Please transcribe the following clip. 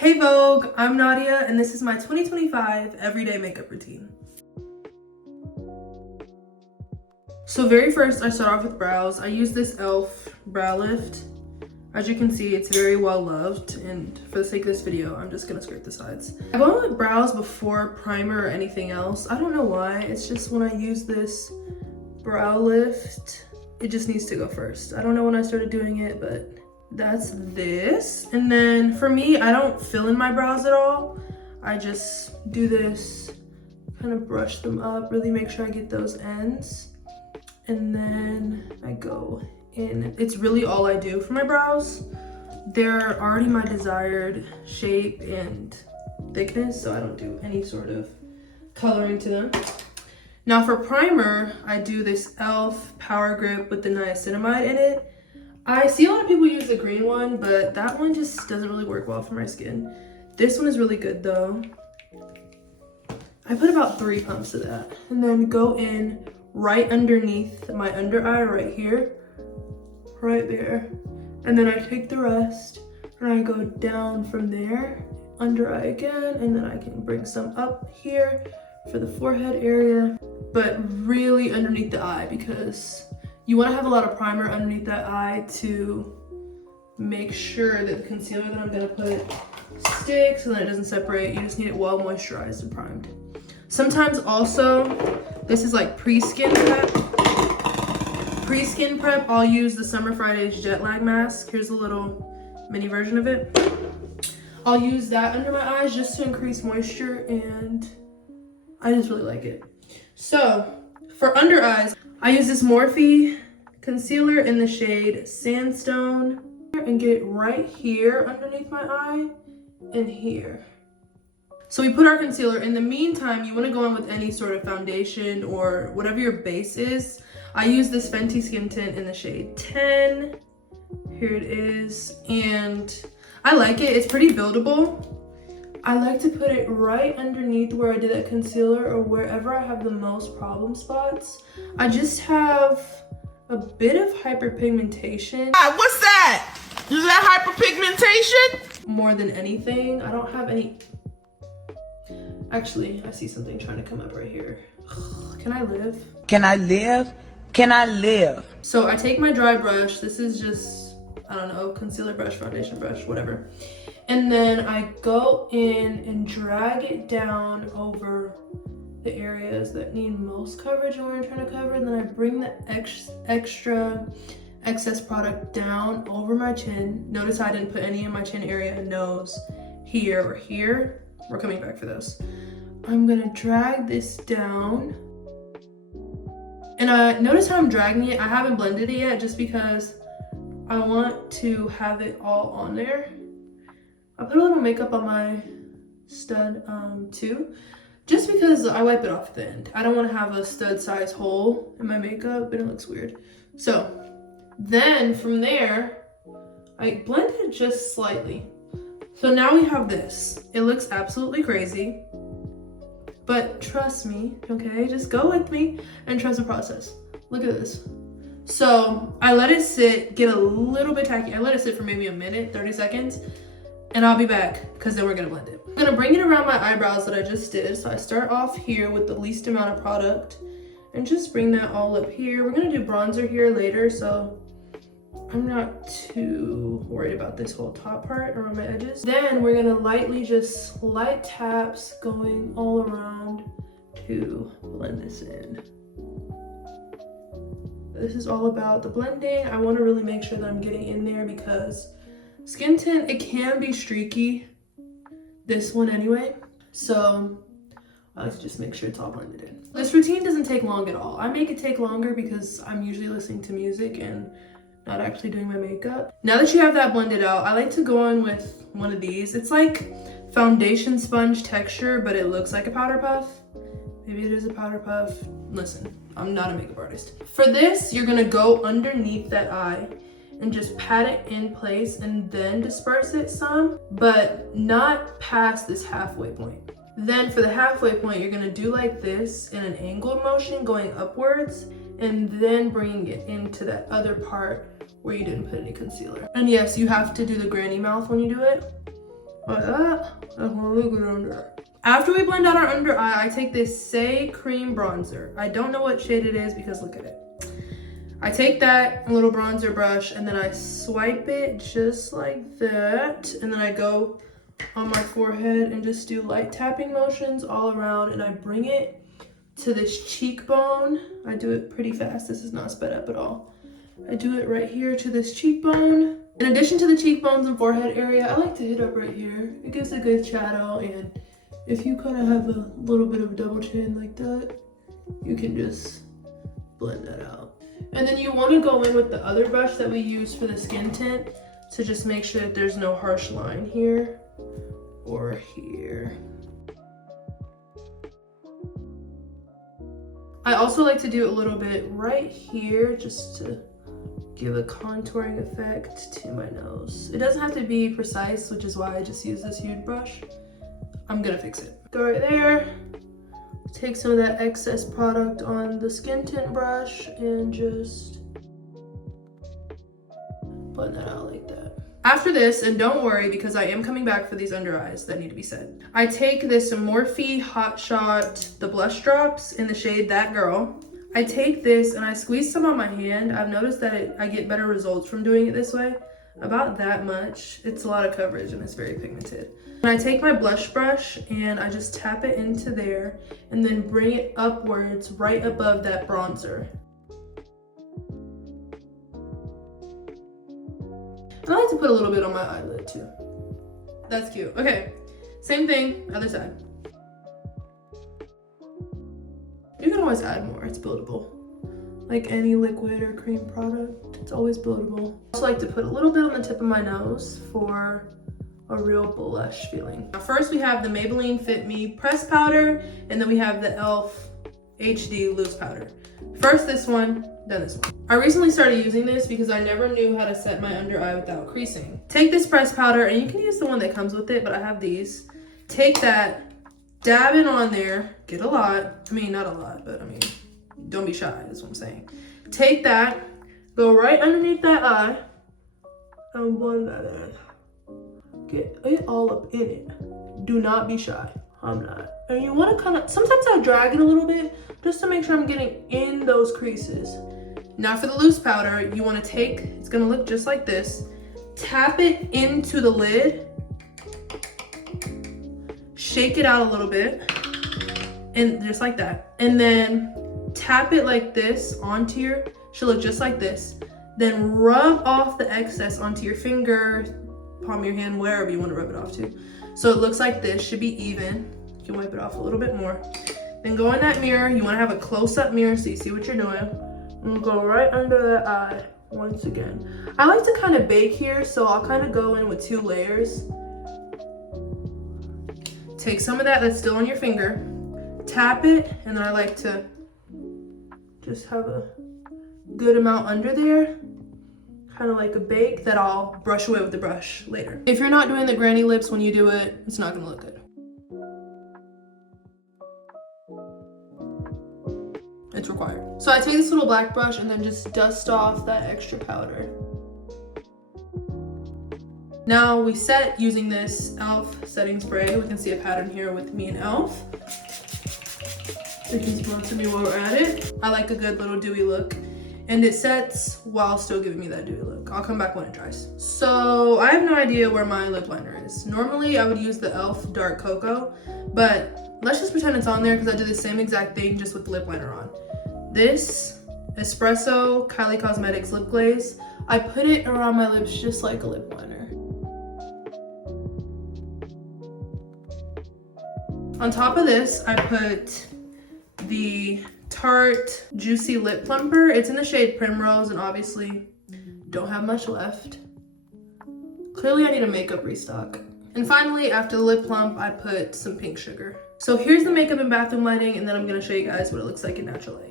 Hey Vogue, I'm Nadia and this is my 2025 everyday makeup routine. So very first I start off with brows. I use this e.l.f. brow lift. As you can see, it's very well loved, and for the sake of this video, I'm just gonna scrape the sides. I go on with brows before primer or anything else. I don't know why, it's just when I use this brow lift, it just needs to go first. I don't know when I started doing it, but that's this. And then for me, I don't fill in my brows at all. I just do this, kind of brush them up, really make sure I get those ends. And then I go in. It's really all I do for my brows. They're already my desired shape and thickness, so I don't do any sort of coloring to them. Now for primer, I do this e.l.f. Power Grip with the niacinamide in it. I see a lot of people use the green one, but that one just doesn't really work well for my skin. This one is really good though. I put about 3 pumps of that and then go in right underneath my under eye right here, right there. And then I take the rest and I go down from there, under eye again, and then I can bring some up here for the forehead area, but really underneath the eye because you want to have a lot of primer underneath that eye to make sure that the concealer that I'm going to put sticks and that it doesn't separate. You just need it well moisturized and primed. Sometimes also, this is like pre-skin prep. Pre-skin prep, I'll use the Summer Fridays Jet Lag Mask. Here's a little mini version of it. I'll use that under my eyes just to increase moisture, and I just really like it. So, for under eyes, I use this Morphe concealer in the shade Sandstone and get it right here underneath my eye and here. So we put our concealer. In the meantime, you want to go in with any sort of foundation or whatever your base is. I use this Fenty Skin Tint in the shade 10. Here it is. And I like it. It's pretty buildable. I like to put it right underneath where I did that concealer or wherever I have the most problem spots. I just have a bit of hyperpigmentation. What's that? Is that hyperpigmentation? More than anything. I don't have any. Actually, I see something trying to come up right here. Can I live? Can I live? Can I live? So I take my dry brush. This is just, I don't know, concealer brush, foundation brush, whatever. And then I go in and drag it down over the areas that need most coverage and where I'm trying to cover. And then I bring the extra excess product down over my chin. Notice I didn't put any in my chin area, nose, here or here. We're coming back for those. I'm gonna drag this down. And notice how I'm dragging it. I haven't blended it yet just because I want to have it all on there. I put a little makeup on my stud too, just because I wipe it off at the end. I don't want to have a stud size hole in my makeup and it looks weird. So then from there, I blend it just slightly. So now we have this. It looks absolutely crazy, but trust me, okay? Just go with me and trust the process. Look at this. So I let it sit, get a little bit tacky. I let it sit for maybe a minute, 30 seconds. And I'll be back because then we're gonna blend it. I'm gonna bring it around my eyebrows that I just did. So I start off here with the least amount of product and just bring that all up here. We're gonna do bronzer here later, so I'm not too worried about this whole top part around my edges. Then we're gonna lightly just light taps going all around to blend this in. This is all about the blending. I wanna really make sure that I'm getting in there because skin tint, it can be streaky, this one anyway, so I like to just make sure it's all blended in. This routine doesn't take long at all. I make it take longer because I'm usually listening to music and not actually doing my makeup. Now that you have that blended out, I like to go in with one of these. It's like foundation sponge texture, but it looks like a powder puff. Maybe it is a powder puff. Listen, I'm not a makeup artist. For this, you're gonna go underneath that eye and just pat it in place and then disperse it some, but not past this halfway point. Then for the halfway point, you're gonna do like this in an angled motion going upwards and then bringing it into that other part where you didn't put any concealer. And yes, you have to do the granny mouth when you do it. Like that. That's really good under. After we blend out our under eye, I take this Say Cream Bronzer. I don't know what shade it is because look at it. I take that little bronzer brush and then I swipe it just like that. And then I go on my forehead and just do light tapping motions all around, and I bring it to this cheekbone. I do it pretty fast. This is not sped up at all. I do it right here to this cheekbone. In addition to the cheekbones and forehead area, I like to hit up right here. It gives a good shadow, and if you kind of have a little bit of a double chin like that, you can just blend that out. And then you want to go in with the other brush that we use for the skin tint to just make sure that there's no harsh line here or here. I also like to do a little bit right here just to give a contouring effect to my nose. It doesn't have to be precise, which is why I just use this huge brush. I'm gonna fix it. Go right there. Take some of that excess product on the skin tint brush and just blend that out like that. After this, and don't worry because I am coming back for these under eyes that need to be set, I take this Morphe Hot Shot, the blush drops in the shade That Girl. I take this and I squeeze some on my hand. I've noticed that I get better results from doing it this way. About that much. It's a lot of coverage and it's very pigmented. And I take my blush brush and I just tap it into there and then bring it upwards right above that bronzer. And I like to put a little bit on my eyelid too. That's cute. Okay, same thing, other side. You can always add more, it's buildable. Like any liquid or cream product, it's always buildable. I also like to put a little bit on the tip of my nose for a real blush feeling. Now first we have the Maybelline Fit Me press powder, and then we have the e.l.f. HD loose powder. First this one, then this one. I recently started using this because I never knew how to set my under eye without creasing. Take this press powder, and you can use the one that comes with it, but I have these. Take that, dab it on there, get a lot. I mean, not a lot, but I mean, don't be shy, that's what I'm saying. Take that, go right underneath that eye, and blend that in. Get it all up in it. Do not be shy. I'm not. And you want to kind of, sometimes I drag it a little bit just to make sure I'm getting in those creases. Now for the loose powder, you want to take, it's going to look just like this, tap it into the lid, shake it out a little bit, and just like that. And then tap it like this onto your, should look just like this. Then rub off the excess onto your finger, palm of your hand, wherever you want to rub it off to. So it looks like this, should be even. You can wipe it off a little bit more. Then go in that mirror. You want to have a close-up mirror so you see what you're doing. And go right under that eye once again. I like to kind of bake here, so I'll kind of go in with 2 layers. Take some of that that's still on your finger, tap it, and then I like to just have a good amount under there, kind of like a bake that I'll brush away with the brush later. If you're not doing the granny lips when you do it, it's not gonna look good. It's required. So I take this little black brush and then just dust off that extra powder. Now we set using this e.l.f. setting spray. We can see a pattern here with me and e.l.f. You can sponsor me while we're at it. I like a good little dewy look, and it sets while still giving me that dewy look. I'll come back when it dries. So I have no idea where my lip liner is. Normally I would use the e.l.f. Dark Cocoa, but let's just pretend it's on there because I did the same exact thing just with the lip liner on. This Espresso Kylie Cosmetics lip glaze, I put it around my lips just like a lip liner. On top of this, I put the Tarte Juicy Lip Plumper. It's in the shade Primrose, and obviously don't have much left. Clearly I need a makeup restock. And finally, after the lip plump, I put some pink sugar. So here's the makeup and bathroom lighting, and then I'm gonna show you guys what it looks like in natural light.